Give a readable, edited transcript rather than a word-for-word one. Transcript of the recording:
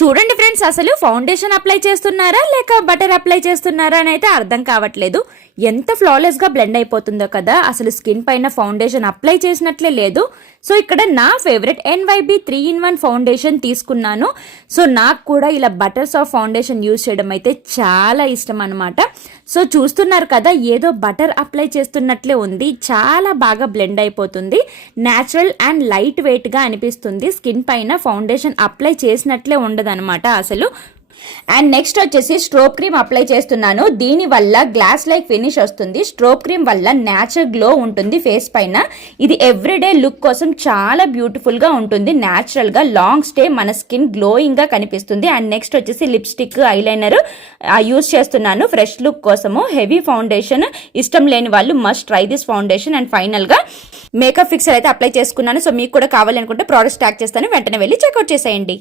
చూడండి ఫ్రెండ్స్, అసలు foundation apply చేస్తున్నారా లేక బటర్ అప్లై చేస్తున్నారా అని అయితే అర్థం కావట్లేదు. ఎంత ఫ్లాలెస్ గా బ్లెండ్ అయిపోతుందో కదా, అసలు స్కిన్ పైన ఫౌండేషన్ అప్లై చేసినట్లే లేదు. సో ఇక్కడ నా ఫేవరెట్ NYB 3-in-1 ఫౌండేషన్ తీసుకున్నాను. సో నాకు కూడా ఇలా బటర్స్ ఆఫ్ ఫౌండేషన్ యూజ్ చేయడం అయితే చాలా ఇష్టం అనమాట. సో చూస్తున్నారు కదా, ఏదో బటర్ అప్లై చేస్తున్నట్లే ఉంది. చాలా బాగా బ్లెండ్ అయిపోతుంది. న్యాచురల్ అండ్ లైట్ వెయిట్ గా అనిపిస్తుంది. స్కిన్ పైన ఫౌండేషన్ అప్లై చేసినట్లే ఉండదన్నమాట అసలు. అండ్ నెక్స్ట్ వచ్చేసి స్ట్రోబ్ క్రీమ్ అప్లై చేస్తున్నాను. దీని వల్ల గ్లాస్ లైక్ ఫినిష్ వస్తుంది. స్ట్రోబ్ క్రీమ్ వల్ల న్యాచురల్ గ్లో ఉంటుంది ఫేస్ పైన. ఇది ఎవ్రీడే లుక్ కోసం చాలా బ్యూటిఫుల్ గా ఉంటుంది. న్యాచురల్ గా లాంగ్ స్టే మన స్కిన్ గ్లోయింగ్ గా కనిపిస్తుంది. అండ్ నెక్స్ట్ వచ్చేసి లిప్స్టిక్, ఐలైనర్ యూజ్ చేస్తున్నాను ఫ్రెష్ లుక్ కోసము. హెవీ ఫౌండేషన్ ఇష్టం లేని వాళ్ళు must try this foundation. And final గా మేకప్ ఫిక్సర్ అయితే అప్లై చేసుకున్నాను. సో మీకు కూడా కావాలనుకుంటే ప్రోడక్ట్స్ ట్యాగ్ చేస్తాను, వెంటనే వెళ్ళి చెక్అవుట్ చేసేయండి.